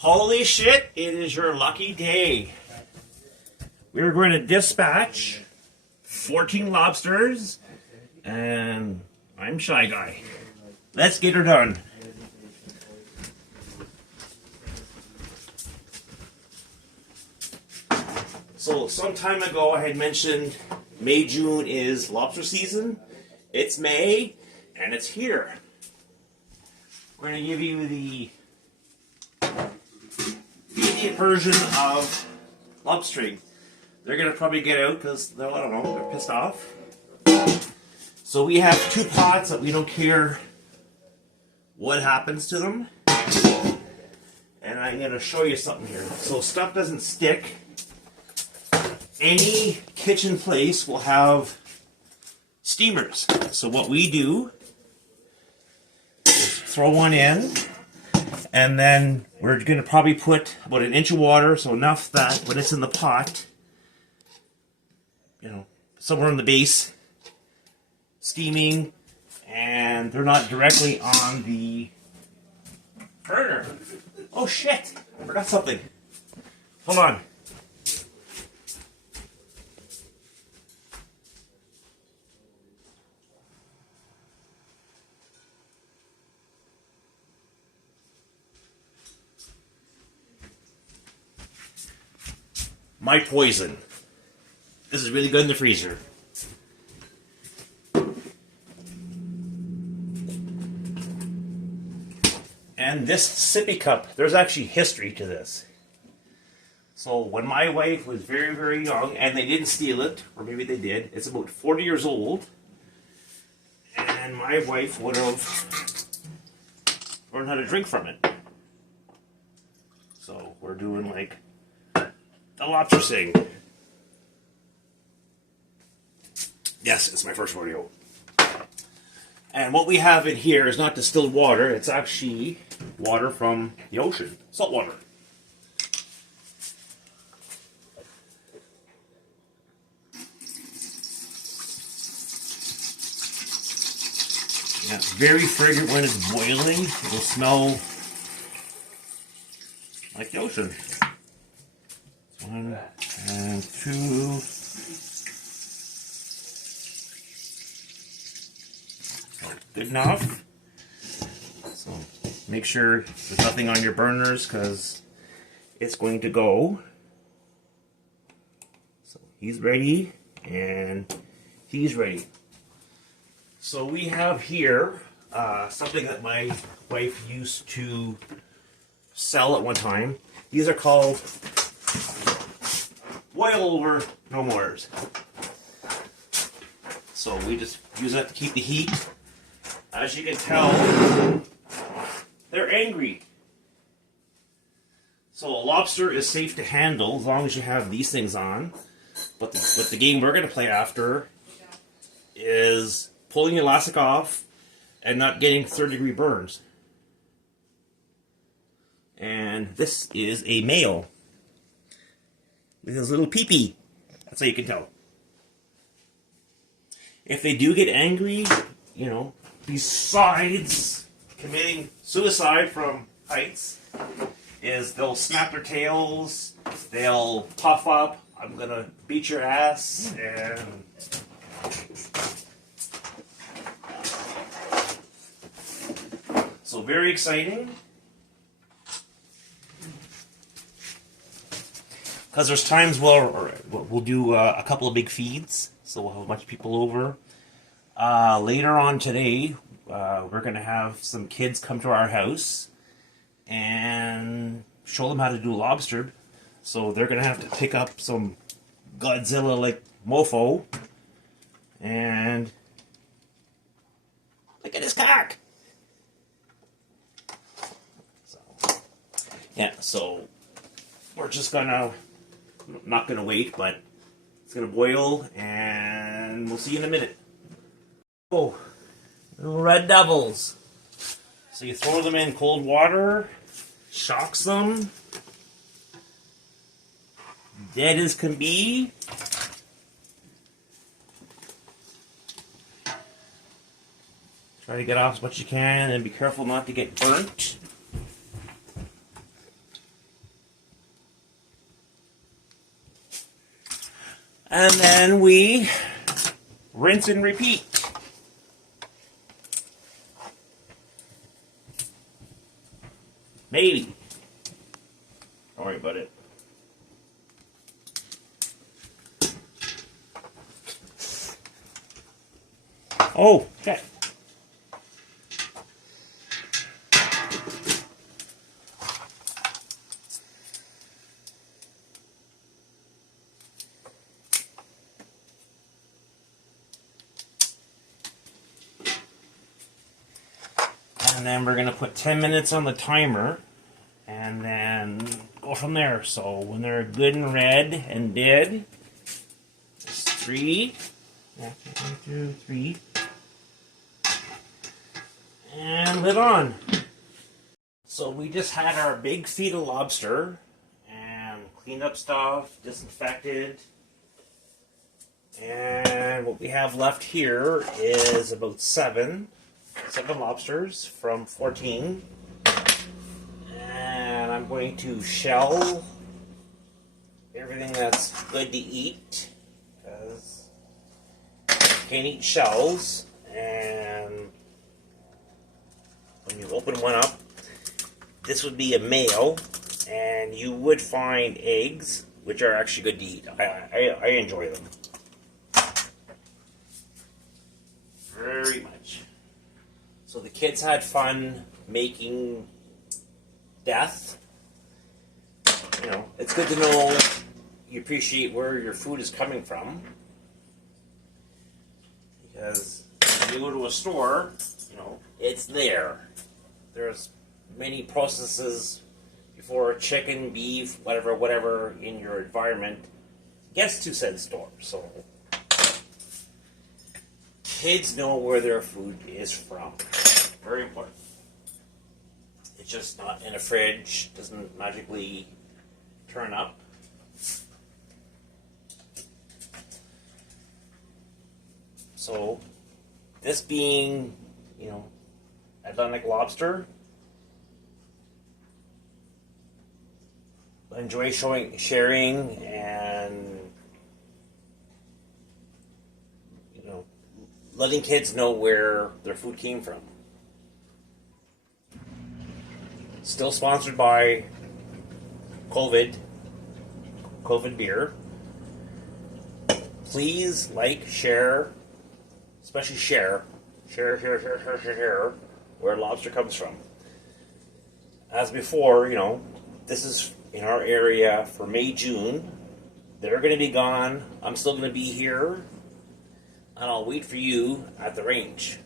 Holy shit, it is your lucky day. We're going to dispatch 14 lobsters, and I'm Shy Guy. Let's get her done. So, some time ago I had mentioned May, June is lobster season. It's May, and it's here. We're going to give you the immediate version of lobstering. They're going to probably get out because, I don't know, they're pissed off. So we have two pots that we don't care what happens to them. And I'm going to show you something here. So stuff doesn't stick. Any kitchen place will have steamers. So what we do is throw one in, and then we're going to probably put about an inch of water, so enough that when it's in the pot, somewhere in the base, steaming, and they're not directly on the burner. Oh shit, I forgot something. Hold on. My poison. This is really good in the freezer. And this sippy cup, there's actually history to this. So when my wife was very, very young, and they didn't steal it, or maybe they did, it's about 40 years old, and my wife would have learned how to drink from it. So we're doing like the lobster sing. Yes, it's my first rodeo. And what we have in here is not distilled water, it's actually water from the ocean, salt water. Yeah, it's very fragrant when it's boiling. It will smell like the ocean. 1 and 2. Good enough. So make sure there's nothing on your burners because it's going to go. So he's ready and he's ready. So we have here something that my wife used to sell at one time. These are called boil over no mores. So we just use that to keep the heat. As you can tell, they're angry. So a lobster is safe to handle as long as you have these things on. But the game we're going to play after is pulling the elastic off and not getting third-degree burns. And this is a male with his little peepee. That's how you can tell. If they do get angry, besides committing suicide from heights, is they'll snap their tails, they'll puff up, I'm gonna beat your ass, and so very exciting. Because there's times where we'll do a couple of big feeds, so we'll have a bunch of people over. Later on today, we're going to have some kids come to our house and show them how to do lobster. So they're going to have to pick up some Godzilla-like mofo. And look at his cock! So we're just going to, not going to wait, but it's going to boil, and we'll see you in a minute. Oh, little red devils. So you throw them in cold water, shocks them, dead as can be. Try to get off as much as you can and be careful not to get burnt. And then we rinse and repeat. Maybe. Don't worry about it. Oh, okay. And then we're going to put 10 minutes on the timer and then go from there. So when they're good and red and dead, it's 3. Yeah, 1, 2, 3. And lid on. So we just had our big feet of lobster and cleaned up stuff, disinfected. And what we have left here is about 7 lobsters from 14. And I'm going to shell everything that's good to eat, because you can't eat shells. And when you open one up, this would be a male, and you would find eggs, which are actually good to eat. I enjoy them very much. So the kids had fun making death. You know, it's good to know you appreciate where your food is coming from. Because when you go to a store, you know, it's there. There's many processes before chicken, beef, whatever in your environment gets to said store. So kids know where their food is from. Very important. It's just not in a fridge, doesn't magically turn up. So this being, you know, Atlantic lobster, I enjoy sharing and, you know, letting kids know where their food came from. Still sponsored by COVID beer. Please like, share, especially share where lobster comes from. As before, you know, this is in our area for May, June. They're going to be gone. I'm still going to be here, and I'll wait for you at the range.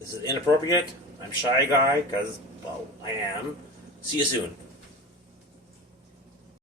This is inappropriate. I'm a shy guy, because, well, I am. See you soon.